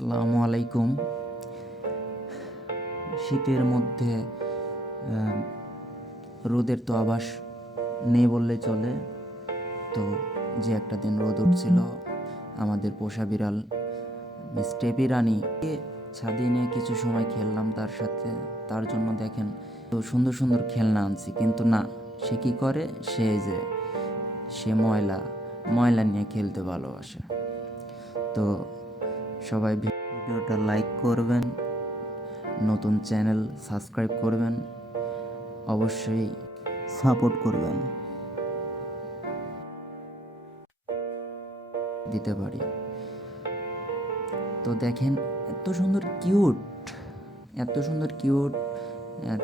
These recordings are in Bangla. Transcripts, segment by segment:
আসসালামু আলাইকুম। শীতের মধ্যে রোদের তো আভাস নেই বললেই চলে। তো যে একটা দিন রোদ উঠছিল, আমাদের পোষা বিড়াল মিস টেপি রানী ছাদে নিয়ে কিছু সময় খেললাম তার সাথে। তার জন্য দেখেন তো সুন্দর সুন্দর খেলনা আনছি, কিন্তু না, সে কী করে, সে ময়লা নিয়ে খেলতে ভালোবাসে। তো সবাই ভিডিওটা লাইক করবেন, নতুন চ্যানেল সাবস্ক্রাইব করবেন, অবশ্যই সাপোর্ট করবেন দিতে পারি। তো দেখেন এত সুন্দর কিউট।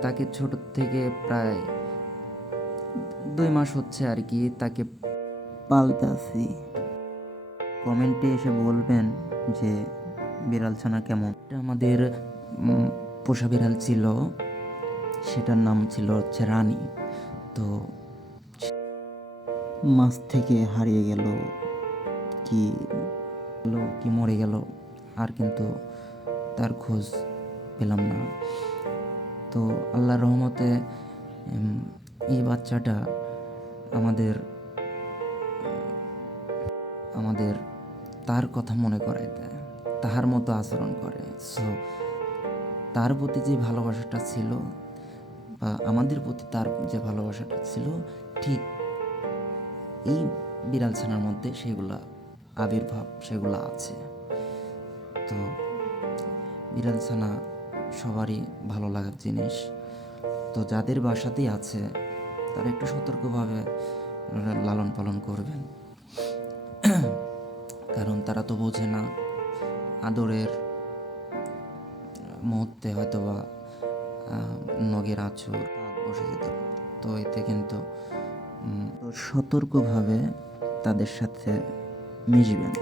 তাকে ছোট থেকে প্রায় 2 মাস হচ্ছে আর কি তাকে পালতাছি। কমেন্টে এসে বলবেন যে বিড়াল ছানা কেমন। এটা আমাদের পোষা বিড়াল ছিল, সেটার নাম ছিল হচ্ছে রানী। তো মাছ থেকে হারিয়ে গেল কি মরে গেল, আর কিন্তু তার খোঁজ পেলাম না। তো আল্লাহর রহমতে এই বাচ্চাটা আমাদের তার কথা মনে করায় দেয়, তাহার মতো আচরণ করে। সো তার প্রতি যে ভালোবাসাটা ছিল, বা আমাদের প্রতি তার যে ভালোবাসাটা ছিল, ঠিক এই বিড়াল ছানার মধ্যে সেগুলো আছে। তো বিড়াল ছানা সবারই ভালো লাগার জিনিস। তো যাদের বাসাতেই আছে তারা একটু সতর্কভাবে লালন পালন করবেন, কারণ তারা তো বোঝে না। আদরের মুহূর্তে হয়তো বা নখের আঁচড় বসে যেত। তো এতে কিন্তু সতর্কভাবে তাদের সাথে মিশবেন।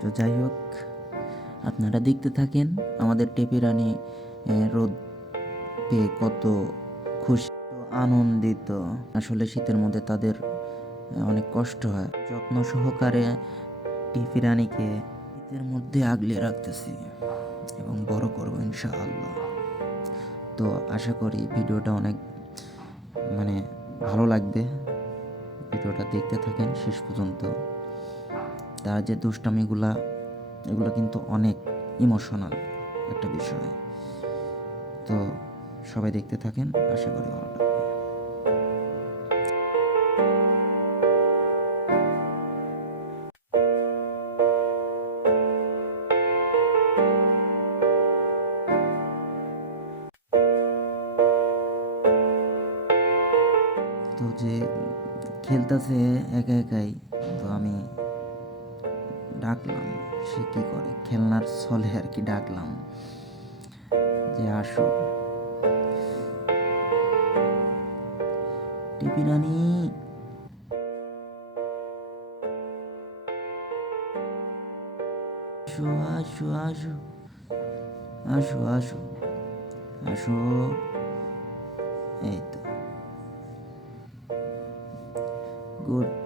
তো যাই হোক, আপনারা দেখতে থাকেন আমাদের টেপি রানী রোদ পেয়ে কত খুশি, আনন্দিত। আসলে শীতের মধ্যে তাদের অনেক কষ্ট হয়। যত্ন সহকারে টেপি রানীকে শীতের মধ্যে আগলে রাখতেছি এবং বড় করব ইনশাআল্লাহ। তো আশা করি ভিডিওটা অনেক ভালো লাগবে। ভিডিওটা দেখতে থাকেন শেষ পর্যন্ত। তার যে এগুলো কিন্তু অনেক ইমোশনাল একটা বিষয়। তো সবাই দেখতে থাকেন, আশা করি ভালো লাগবে। তো যে খেলতেছে একা একাই, তো আমি ডাকলাম, সে কি করে, খেলনার ছলে আর কি ডাকলাম যে আসো টিপি রানী। আসো আসো আসো আসো আসো আসো, এই তো গুড।